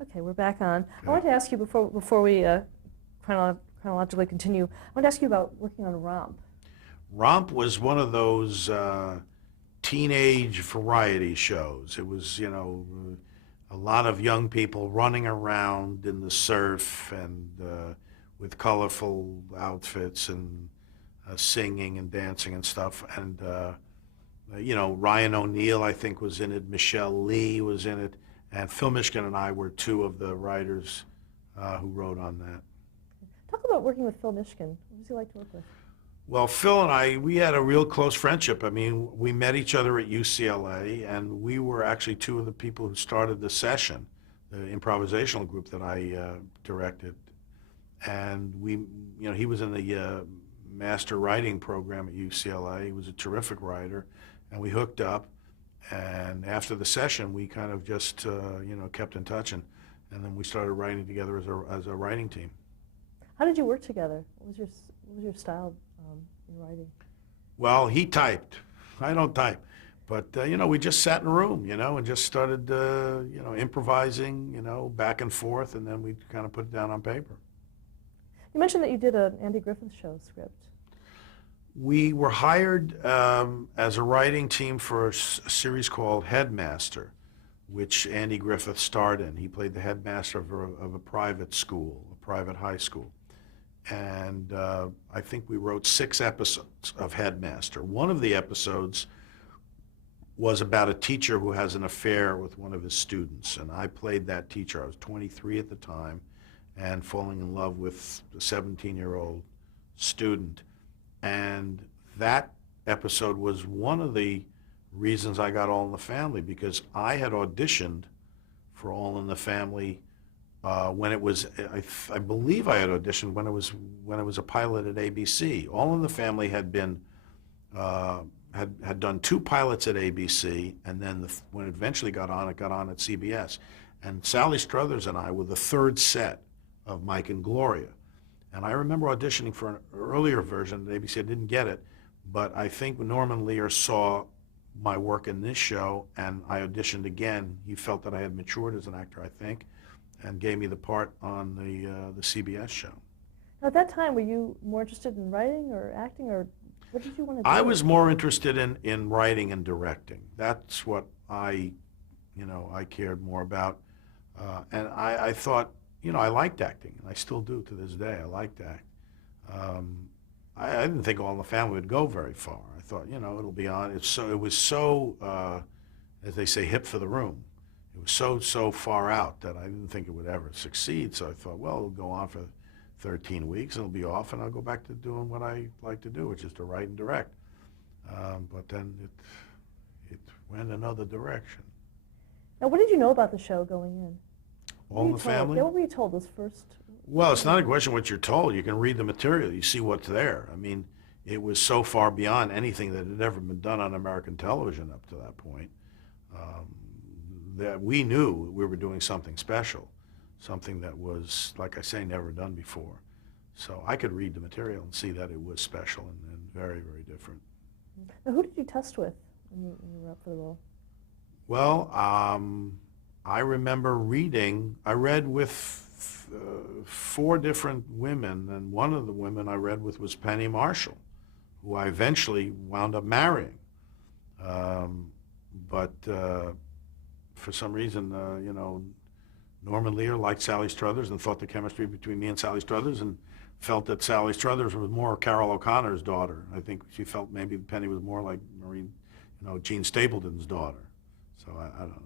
Okay, we're back on. I Okay. wanted to ask you before we chronologically continue. I wanted to ask you about working on Romp. Romp was one of those teenage variety shows. It was, a lot of young people running around in the surf and with colorful outfits and singing and dancing and stuff. And, Ryan O'Neal, I think, was in it. Michelle Lee was in it. And Phil Mishkin and I were two of the writers who wrote on that. Talk about working with Phil Mishkin. What does he like to work with? Well, Phil and I, we had a real close friendship. I mean, we met each other at UCLA, and we were actually two of the people who started the session, the improvisational group that I directed. And he was in the master writing program at UCLA. He was a terrific writer, and we hooked up. And after the session, we kind of just, kept in touch, and then we started writing together as a writing team. How did you work together? What was your style in writing? Well, he typed. I don't type. But, we just sat in a room, and just started, improvising, back and forth, and then we kind of put it down on paper. You mentioned that you did an Andy Griffith Show script. We were hired as a writing team for a series called Headmaster, which Andy Griffith starred in. He played the headmaster of a private school, a private high school. And I think we wrote 6 episodes of Headmaster. One of the episodes was about a teacher who has an affair with one of his students, and I played that teacher. I was 23 at the time and falling in love with a 17-year-old student. And that episode was one of the reasons I got All in the Family, because I had auditioned for All in the Family when it was, I believe I had auditioned when it was a pilot at ABC. All in the Family had been had done 2 pilots at ABC, and then when it eventually got on at CBS. And Sally Struthers and I were the 3rd set of Mike and Gloria. And I remember auditioning for an earlier version at ABC. I didn't get it, but I think Norman Lear saw my work in this show, and I auditioned again. He felt that I had matured as an actor, I think, and gave me the part on the CBS show. Now, at that time, were you more interested in writing or acting, or what did you want to do? I was more interested in writing and directing. That's what I cared more about. And I thought, I liked acting, and I still do to this day. I liked acting. I didn't think All in the Family would go very far. I thought, it'll be on. It was so, as they say, hip for the room. It was so far out that I didn't think it would ever succeed. So I thought, well, it'll go on for 13 weeks, and it'll be off, and I'll go back to doing what I like to do, which is to write and direct. But then it went another direction. Now, what did you know about the show going in? All in the Family? Yeah, what were you told those first? Well, it's not a question what you're told. You can read the material. You see what's there. I mean, it was so far beyond anything that had ever been done on American television up to that point that we knew we were doing something special, something that was, like I say, never done before. So I could read the material and see that it was special and very, very different. Now, who did you test with when you were up for the role? Well, I remember I read with 4 different women, and one of the women I read with was Penny Marshall, who I eventually wound up marrying. But for some reason, Norman Lear liked Sally Struthers and thought the chemistry between me and Sally Struthers, and felt that Sally Struthers was more Carol O'Connor's daughter. I think she felt maybe Penny was more like Gene Stapleton's daughter. So I don't know.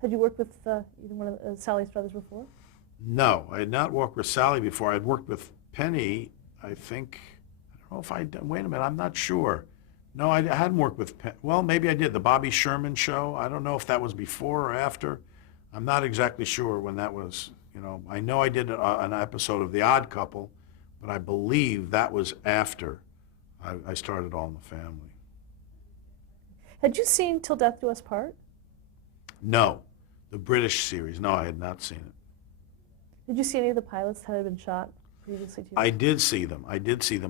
Had you worked with either one of Sally Struthers before? No, I had not worked with Sally before. I'd worked with Penny, I think. I don't know if I did. Wait a minute, I'm not sure. No, I hadn't worked with Penny. Well, maybe I did. The Bobby Sherman show. I don't know if that was before or after. I'm not exactly sure when that was. I know I did an episode of The Odd Couple, but I believe that was after I started All in the Family. Had you seen Till Death Do Us Part? No, the British series. No, I had not seen it. Did you see any of the pilots that had been shot previously to you? I did see them,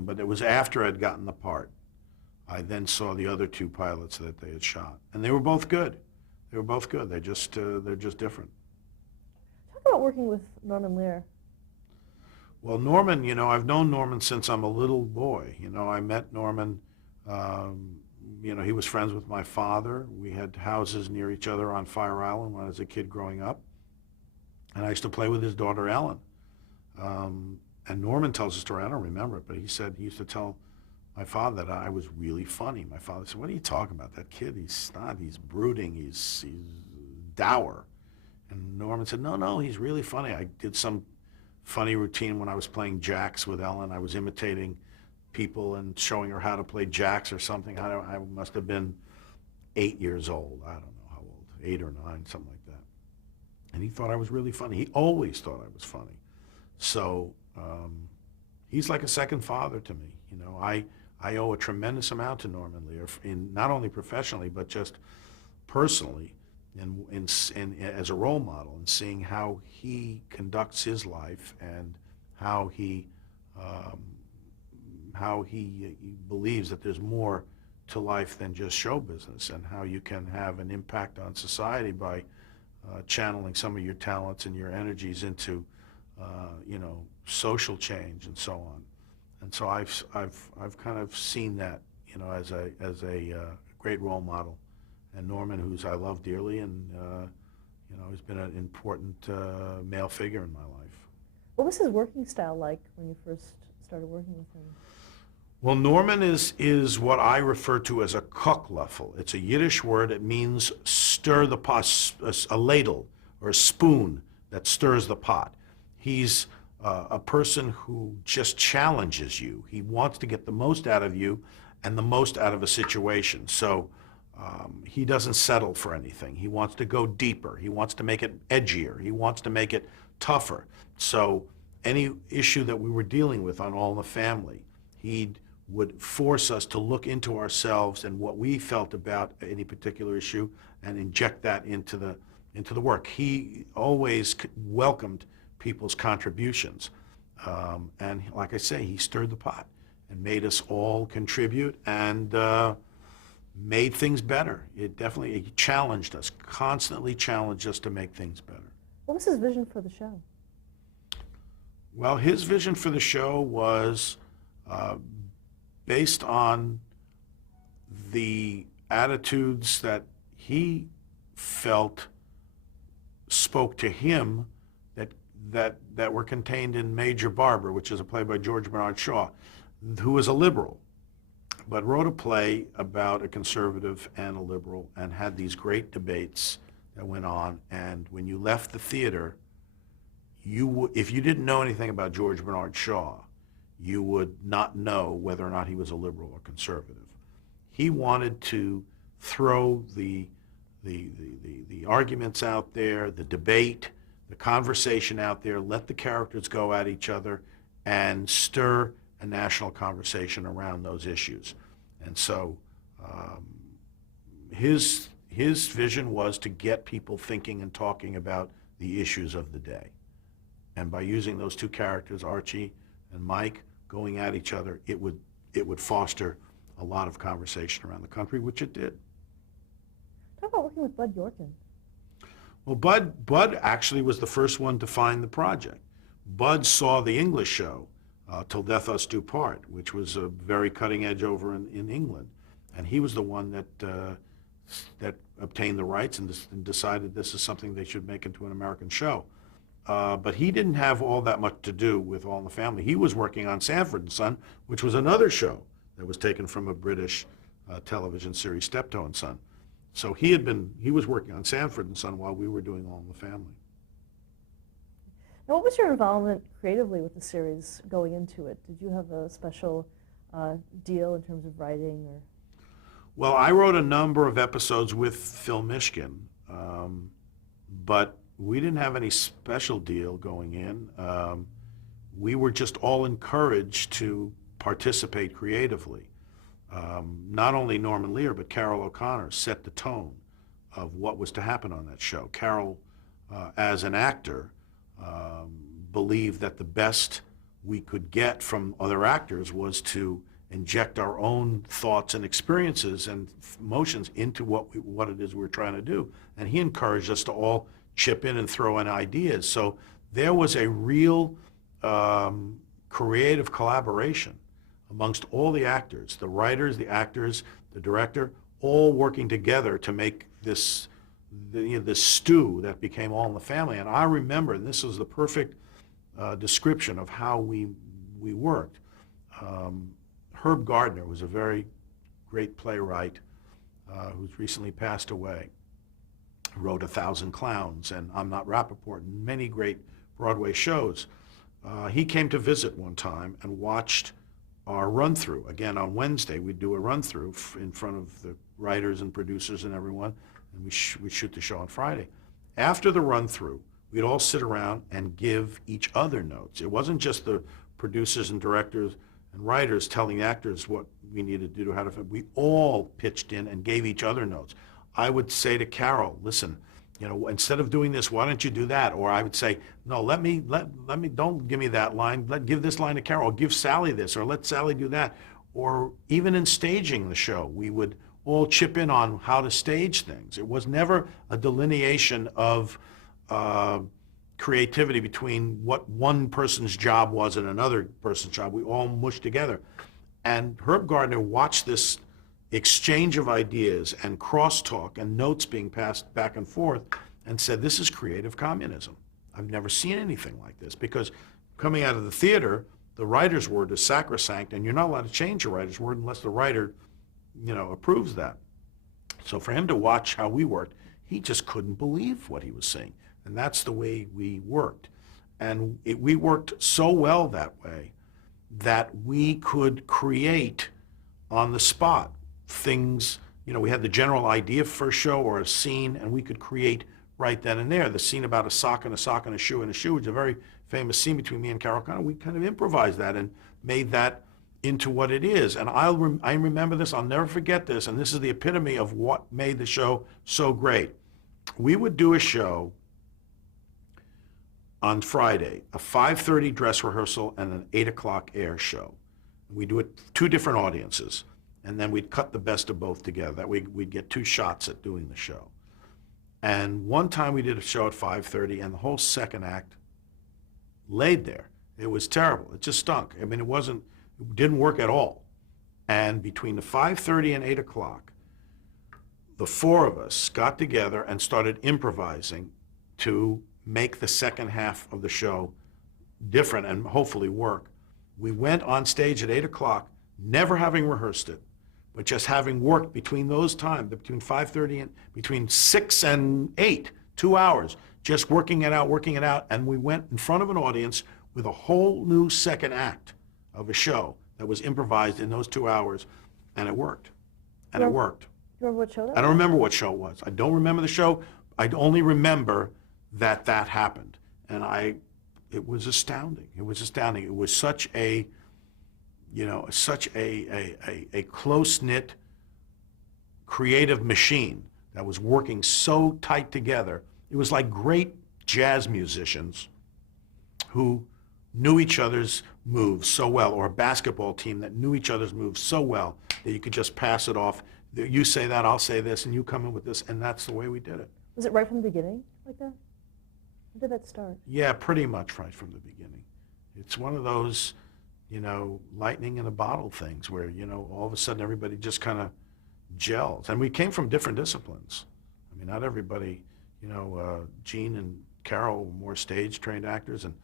but it was after I'd gotten the part. I then saw the other 2 pilots that they had shot, and they were both good. They're just different. working with Norman Lear? Well, Norman, I've known Norman since I'm a little boy. I met Norman, he was friends with my father. We had houses near each other on Fire Island when I was a kid growing up. And I used to play with his daughter, Ellen. And Norman tells a story, I don't remember it, but he said he used to tell my father that I was really funny. My father said, what are you talking about? That kid, he's not, he's brooding, he's dour. And Norman said, no, he's really funny. I did some funny routine when I was playing jacks with Ellen. I was imitating people and showing her how to play jacks or something. I must have been 8 years old. I don't know how old, 8 or 9, something like that. And he thought I was really funny. He always thought I was funny. So he's like a second father to me. I owe a tremendous amount to Norman Lear, not only professionally, but just personally, and as a role model, and seeing how he conducts his life and how he believes that there's more to life than just show business, and how you can have an impact on society by channeling some of your talents and your energies into social change and so on. And so I've kind of seen that as a great role model. And Norman, who's I love dearly, and he's been an important male figure in my life. What was his working style like when you first started working with him? Well, Norman is what I refer to as a koklöffel. It's a Yiddish word. It means stir the pot, a ladle or a spoon that stirs the pot. He's a person who just challenges you. He wants to get the most out of you and the most out of a situation. So he doesn't settle for anything. He wants to go deeper. He wants to make it edgier. He wants to make it tougher. So any issue that we were dealing with on All in the Family, he would force us to look into ourselves and what we felt about any particular issue and inject that into the work. He always welcomed people's contributions. And like I say, he stirred the pot and made us all contribute and made things better. He challenged us, constantly challenged us to make things better. What was his vision for the show? Well, his vision for the show was based on the attitudes that he felt spoke to him that were contained in Major Barber, which is a play by George Bernard Shaw, who was a liberal, but wrote a play about a conservative and a liberal and had these great debates that went on. And when you left the theater, if you didn't know anything about George Bernard Shaw, you would not know whether or not he was a liberal or conservative. He wanted to throw the arguments out there, the debate, the conversation out there, let the characters go at each other, and stir a national conversation around those issues. And so his vision was to get people thinking and talking about the issues of the day. And by using those two characters, Archie and Mike, going at each other, it would foster a lot of conversation around the country, which it did. Talk about working with Bud Yorkin. Well, Bud actually was the first one to find the project. Bud saw the English show, Till Death Us Do Part, which was a very cutting edge over in England. And he was the one that obtained the rights and decided this is something they should make into an American show. But he didn't have all that much to do with All in the Family. He was working on Sanford and Son, which was another show that was taken from a British television series, Steptoe and Son. So he was working on Sanford and Son while we were doing All in the Family. Now, what was your involvement creatively with the series going into it? Did you have a special deal in terms of writing? Or? Well, I wrote a number of episodes with Phil Mishkin, but we didn't have any special deal going in. We were just all encouraged to participate creatively. Not only Norman Lear, but Carol O'Connor set the tone of what was to happen on that show. Carol, as an actor, believed that the best we could get from other actors was to inject our own thoughts and experiences and emotions into what it is we're trying to do. And he encouraged us to all chip in and throw in ideas. So there was a real creative collaboration amongst all the actors, the writers, the actors, the director, all working together to make this this stew that became All in the Family. And I remember, and this was the perfect description of how we worked. Herb Gardner was a very great playwright who's recently passed away. Wrote 1,000 Clowns and I'm Not Rappaport and many great Broadway shows. He came to visit one time and watched our run-through. Again, on Wednesday, we'd do a run-through in front of the writers and producers and everyone, and we'd shoot the show on Friday. After the run-through, we'd all sit around and give each other notes. It wasn't just the producers and directors and writers telling the actors what we needed to do, how to. We all pitched in and gave each other notes. I would say to Carol, listen, instead of doing this, why don't you do that? Or I would say, no, let me, don't give me that line. Give this line to Carol. Or give Sally this, or let Sally do that. Or even in staging the show, we would all chip in on how to stage things. It was never a delineation of creativity between what one person's job was and another person's job. We all mushed together. And Herb Gardner watched this exchange of ideas and crosstalk and notes being passed back and forth and said, this is creative communism. I've never seen anything like this, because coming out of the theater, the writer's word is sacrosanct, and you're not allowed to change a writer's word unless the writer, approves that. So for him to watch how we worked, he just couldn't believe what he was seeing. And that's the way we worked. And we worked so well that way that we could create on the spot things. We had the general idea for a show or a scene, and we could create right then and there. The scene about a sock and a sock and a shoe, which is a very famous scene between me and Carol Connor. We kind of improvised that and made that into what it is. And I remember this, I'll never forget this, and this is the epitome of what made the show so great. We would do a show on Friday, a 5:30 dress rehearsal and an 8 o'clock air show. We do it two different audiences, and then we'd cut the best of both together. That way we'd get two shots at doing the show. And one time we did a show at 5:30, and the whole second act laid there. It was terrible. It just stunk. I mean, it didn't work at all. And between the 5:30 and 8 o'clock, the four of us got together and started improvising to make the second half of the show different and hopefully work. We went on stage at 8 o'clock, never having rehearsed it, but just having worked between those times, between 5:30 and between 6 and 8, 2 hours, just working it out. And we went in front of an audience with a whole new second act of a show that was improvised in those 2 hours, and it worked. And it worked. Do you remember what show that was? I don't remember what show it was. I don't remember the show. I only remember that happened. And it was astounding. It was astounding. It was such a close-knit creative machine that was working so tight together. It was like great jazz musicians who knew each other's moves so well, or a basketball team that knew each other's moves so well that you could just pass it off. You say that, I'll say this, and you come in with this, and that's the way we did it. Was it right from the beginning like that? How did that start? Yeah, pretty much right from the beginning. It's one of those, lightning in a bottle things where, all of a sudden everybody just kind of gels. And we came from different disciplines. I mean, not everybody, Gene and Carol were more stage-trained actors, and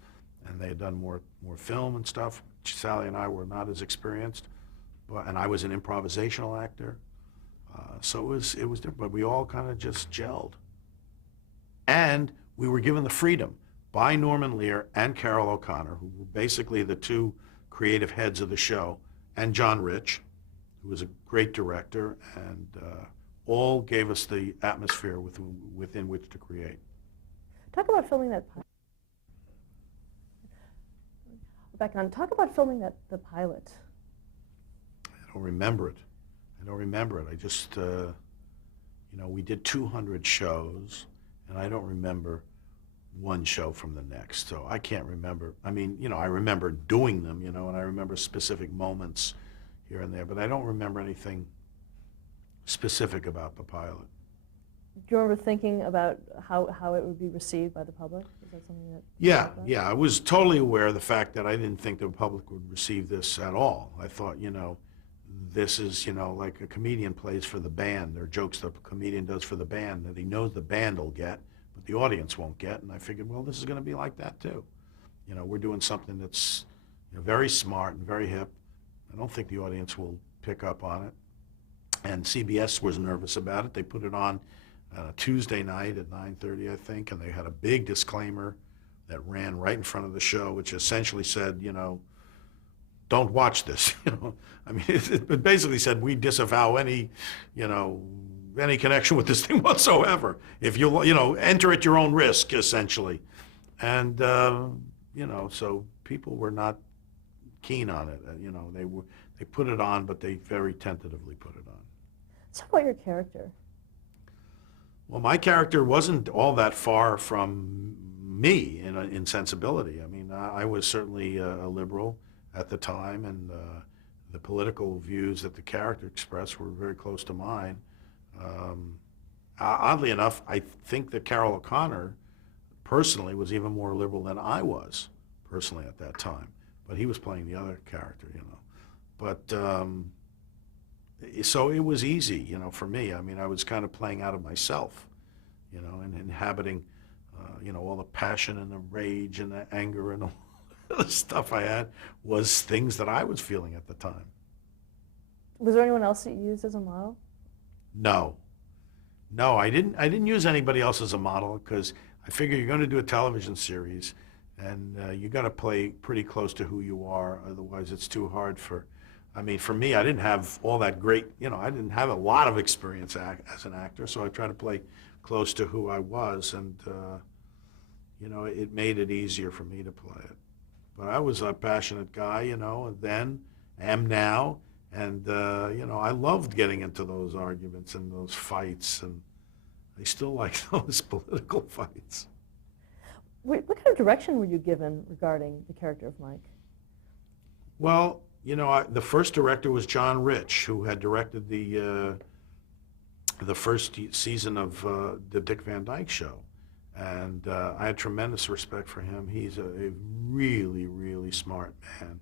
they had done more film and stuff. Sally and I were not as experienced, and I was an improvisational actor. So it was different, but we all kind of just gelled. And we were given the freedom by Norman Lear and Carol O'Connor, who were basically the two creative heads of the show, and John Rich, who was a great director, and all gave us the atmosphere within which to create. Talk about filming that pilot. Back on. Talk about filming the pilot. I don't remember it. I just, we did 200 shows, and I don't remember one show from the next, so I can't remember. I mean, I remember doing them, and I remember specific moments here and there, but I don't remember anything specific about the pilot. Do you remember thinking about how it would be received by the public? Is that something that you Yeah, thought about? yeah, I was totally aware of the fact that I didn't think the public would receive this at all. I thought, this is, like a comedian plays for the band. There are jokes that a comedian does for the band that he knows the band will get, but the audience won't get. And I figured, well, this is going to be like that too. We're doing something that's very smart and very hip. I don't think the audience will pick up on it. And CBS was nervous about it. They put it on Tuesday night at 9:30, I think, and they had a big disclaimer that ran right in front of the show, which essentially said, don't watch this. I mean, it basically said we disavow any connection with this thing whatsoever. If you enter at your own risk, essentially, and so people were not keen on it. They put it on, but they very tentatively put it on. Let's talk about your character. Well, my character wasn't all that far from me in sensibility. I mean, I was certainly a liberal at the time, and the political views that the character expressed were very close to mine. Oddly enough, I think that Carol O'Connor personally was even more liberal than I was personally at that time, but he was playing the other character, But so it was easy, for me. I mean, I was kind of playing out of myself, and inhabiting, all the passion and the rage and the anger and all the stuff I had was things that I was feeling at the time. Was there anyone else that you used as a model? No, I didn't use anybody else as a model because I figure you're going to do a television series, and you got to play pretty close to who you are. Otherwise, it's too hard for me, I didn't have all that great, I didn't have a lot of experience as an actor, so I tried to play close to who I was, and, it made it easier for me to play it. But I was a passionate guy, then, am now, and, I loved getting into those arguments and those fights, and I still like those political fights. What kind of direction were you given regarding the character of Mike? Well, the first director was John Rich, who had directed the first season of the Dick Van Dyke Show, and I had tremendous respect for him. He's a really, really smart man,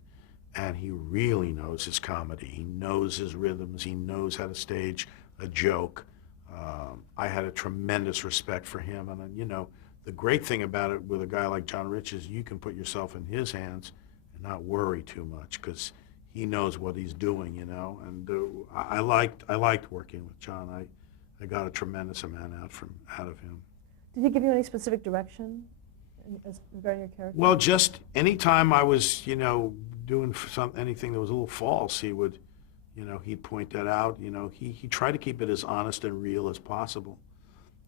and he really knows his comedy. He knows his rhythms. He knows how to stage a joke. I had a tremendous respect for him, and the great thing about it with a guy like John Rich is you can put yourself in his hands and not worry too much because he knows what he's doing, and I liked working with John. I got a tremendous amount out of him. Did he give you any specific direction regarding your character? Well, just anytime I was, doing anything that was a little false, he would, he'd point that out. He tried to keep it as honest and real as possible.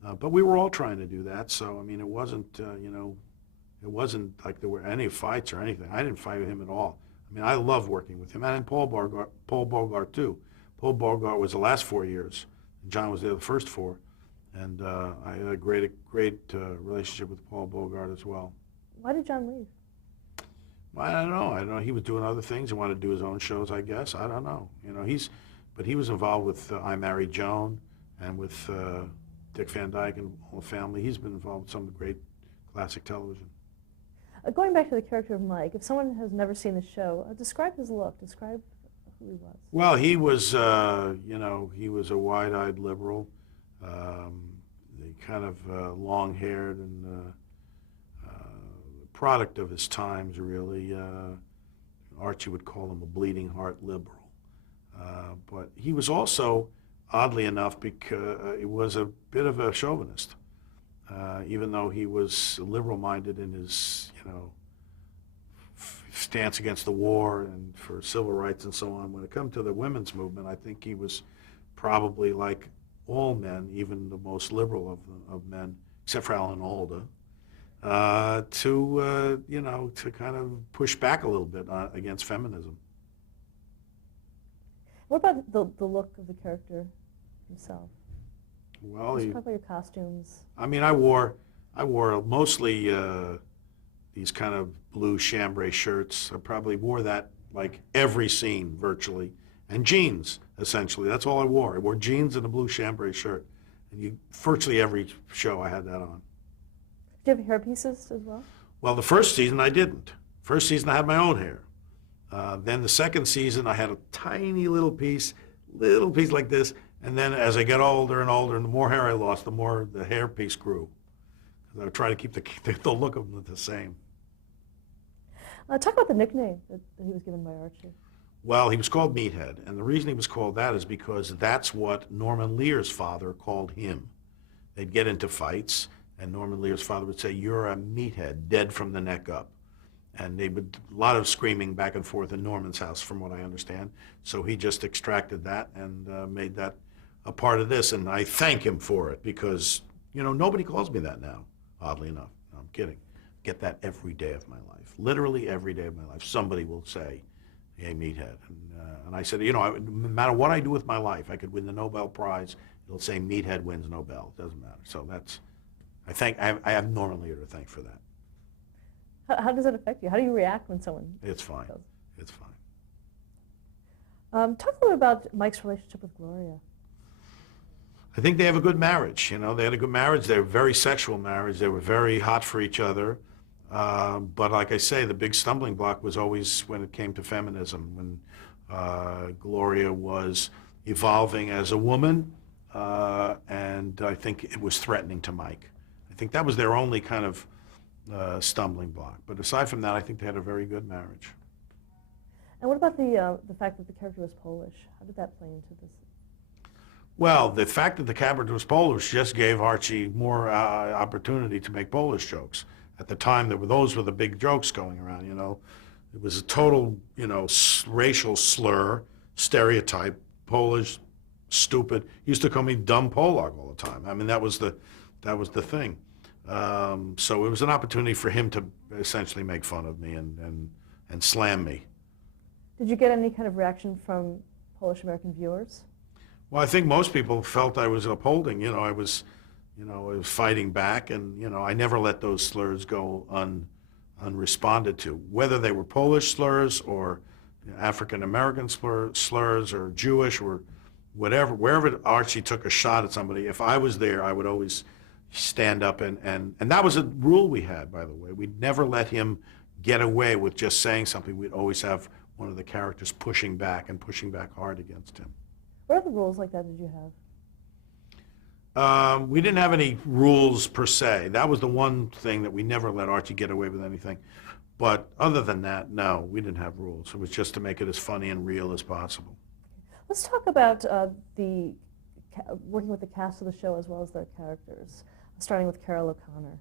But we were all trying to do that, so, I mean, it wasn't, it wasn't like there were any fights or anything. I didn't fight with him at all. I mean, I love working with him, and Paul Bogart too. Paul Bogart was the last 4 years, and John was there the first 4, and I had a great relationship with Paul Bogart as well. Why did John leave? Well, I don't know. He was doing other things. He wanted to do his own shows, I guess. I don't know. But he was involved with I Married Joan and with Dick Van Dyke and all the family. He's been involved with some of the great classic television. Going back to the character of Mike, if someone has never seen the show, describe his look. Describe who he was. Well, he was, he was a wide-eyed liberal, kind of long-haired and product of his times, really. Archie would call him a bleeding heart liberal. But he was also, oddly enough, because he was a bit of a chauvinist. Even though he was liberal-minded in his, stance against the war and for civil rights and so on, when it comes to the women's movement, I think he was probably like all men, even the most liberal of men, except for Alan Alda, to kind of push back a little bit against feminism. What about the look of the character himself? Well, Let's talk about your costumes. I mean, I wore mostly these kind of blue chambray shirts. I probably wore that like every scene virtually, and jeans essentially. That's all I wore. I wore jeans and a blue chambray shirt, And virtually every show I had that on. Do you have hair pieces as well? Well, the first season I didn't. First season I had my own hair. Then the second season I had a tiny little piece like this. And then as I get older and older, and the more hair I lost, the more the hair piece grew. Because I would try to keep the look of them the same. Talk about the nickname that he was given by Archie. Well, he was called Meathead, and the reason he was called that is because that's what Norman Lear's father called him. They'd get into fights, and Norman Lear's father would say, "You're a meathead, dead from the neck up." And they would, a lot of screaming back and forth in Norman's house, from what I understand. So he just extracted that and made that a part of this, and I thank him for it because, nobody calls me that now, oddly enough. No, I'm kidding. Get that every day of my life. Literally every day of my life, somebody will say, "Hey, Meathead." And I said, no matter what I do with my life, I could win the Nobel Prize. It'll say Meathead wins Nobel. It doesn't matter. So I have Norman Lear to thank for that. How does that affect you? How do you react when someone It's fine. does? It's fine. Talk a little about Mike's relationship with Gloria. I think they have a good marriage. They had a good marriage. They were a very sexual marriage. They were very hot for each other. But like I say, the big stumbling block was always when it came to feminism, when Gloria was evolving as a woman, and I think it was threatening to Mike. I think that was their only kind of stumbling block. But aside from that, I think they had a very good marriage. And what about the fact that the character was Polish? How did that play into this? Well, the fact that the character was Polish just gave Archie more opportunity to make Polish jokes. At the time, those were the big jokes going around, It was a total, racial slur, stereotype, Polish, stupid. He used to call me dumb Polak all the time. I mean, that was the thing. So it was an opportunity for him to essentially make fun of me and slam me. Did you get any kind of reaction from Polish American viewers? Well, I think most people felt I was upholding. I was fighting back, and I never let those slurs go unresponded to, whether they were Polish slurs or African American slurs or Jewish or whatever. Wherever Archie took a shot at somebody, if I was there, I would always stand up and that was a rule we had, by the way. We'd never let him get away with just saying something. We'd always have one of the characters pushing back hard against him. What other rules like that did you have? We didn't have any rules per se. That was the one thing that we never let Archie get away with anything. But other than that, no, we didn't have rules. It was just to make it as funny and real as possible. Let's talk about working with the cast of the show as well as their characters, starting with Carol O'Connor.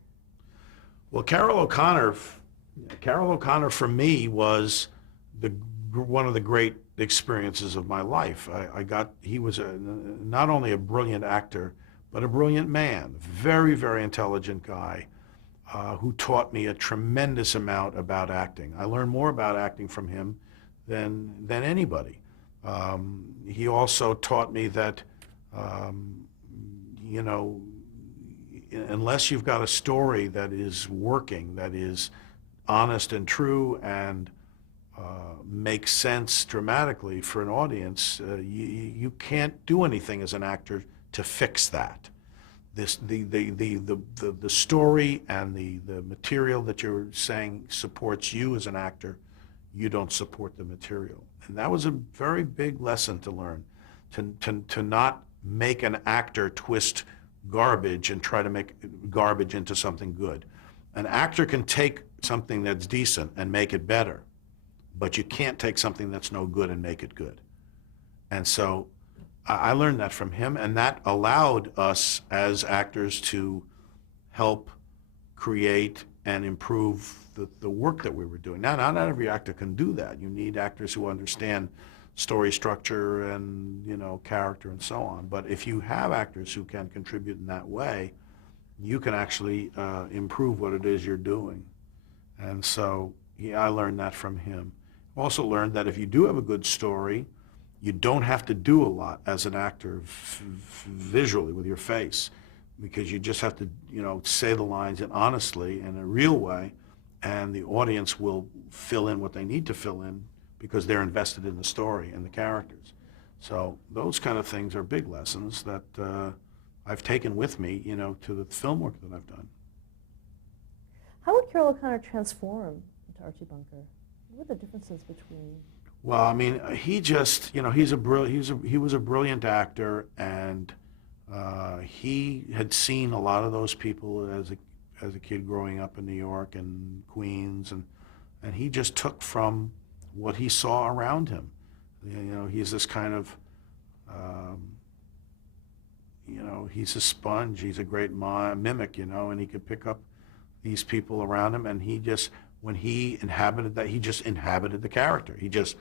Well, Carol O'Connor for me was one of the great experiences of my life. He was not only a brilliant actor, but a brilliant man, very, very intelligent guy who taught me a tremendous amount about acting. I learned more about acting from him than anybody. He also taught me that, unless you've got a story that is working, that is honest and true and makes sense dramatically for an audience, you can't do anything as an actor to fix that. The story and the material that you're saying supports you as an actor. You don't support the material, and that was a very big lesson to learn, to not make an actor twist garbage and try to make garbage into something good. An actor can take something that's decent and make it better, but you can't take something that's no good and make it good. And so I learned that from him, and that allowed us as actors to help create and improve the work that we were doing. Now, not every actor can do that. You need actors who understand story structure and character and so on. But if you have actors who can contribute in that way, you can actually improve what it is you're doing. And so I learned that from him. Also learned that if you do have a good story, you don't have to do a lot as an actor visually with your face, because you just have to say the lines honestly in a real way, and the audience will fill in what they need to fill in because they're invested in the story and the characters. So those kind of things are big lessons that I've taken with me, to the film work that I've done. How would Carol O'Connor transform into Archie Bunker? What are the differences between? Well, I mean, he just, he was a brilliant actor, and he had seen a lot of those people as a kid growing up in New York and Queens, and he just took from what he saw around him. He's this kind of, he's a sponge. He's a great mimic, and he could pick up these people around him, and when he inhabited that, he just inhabited the character. He just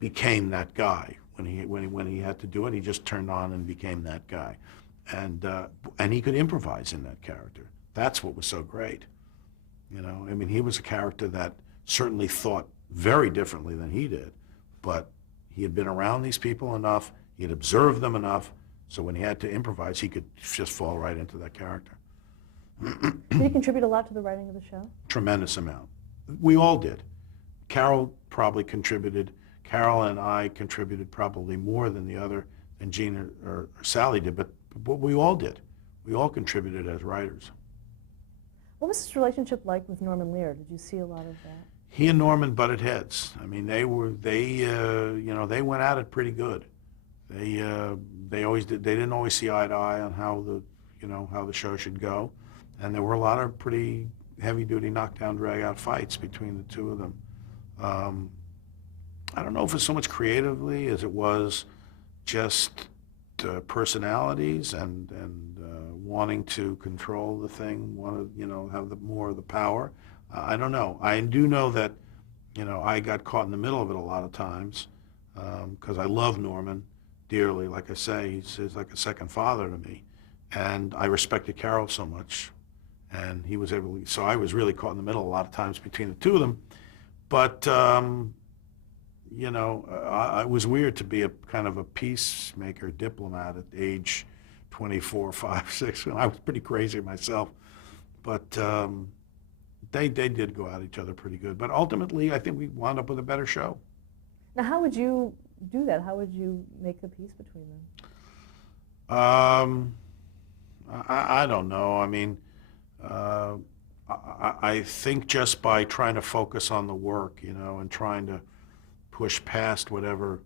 became that guy. When he had to do it, he just turned on and became that guy, and he could improvise in that character. That's what was so great. I mean, he was a character that certainly thought very differently than he did, but he had been around these people enough, he had observed them enough, so when he had to improvise, he could just fall right into that character. Did he contribute a lot to the writing of the show? Tremendous amount. We all did. Carol probably contributed. Carol and I contributed probably more than Gene or Sally did, but we all did. We all contributed as writers. What was his relationship like with Norman Lear? Did you see a lot of that? He and Norman butted heads. I mean, they went at it pretty good. They always did. They didn't always see eye to eye on how the show should go, and there were a lot of pretty heavy-duty knockdown, drag-out fights between the two of them. I don't know if it's so much creatively as it was just personalities and wanting to control the thing, have more of the power. I don't know. I do know that, I got caught in the middle of it a lot of times because I love Norman dearly. Like I say, he's like a second father to me, and I respected Carol so much, and he was able to, so I was really caught in the middle a lot of times between the two of them. But it was weird to be a kind of a peacemaker diplomat at age 24, 5, 6. I was pretty crazy myself, but they did go at each other pretty good. But ultimately, I think we wound up with a better show. Now, how would you do that? How would you make the peace between them? I don't know. I mean, I think just by trying to focus on the work, and trying to push past whatever,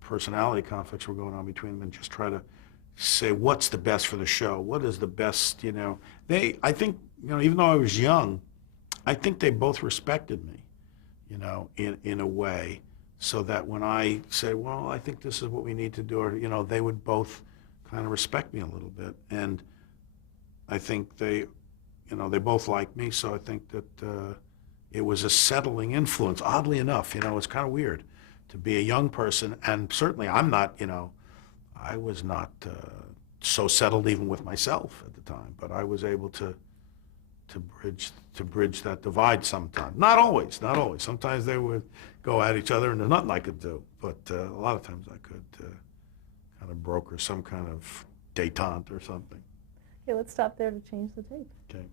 personality conflicts were going on between them, and just try to say what's the best for the show, what is the best, I think, even though I was young, I think they both respected me, in a way, so that when I say, well, I think this is what we need to do, or, they would both kind of respect me a little bit. And I think they both like me, so I think that it was a settling influence. Oddly enough, it's kind of weird to be a young person, and certainly I'm not, I was not so settled even with myself at the time, but I was able to bridge that divide sometimes. Not always. Sometimes they would go at each other, and there's nothing I could do, but a lot of times I could kind of broker some kind of détente or something. Okay, let's stop there to change the tape. Okay.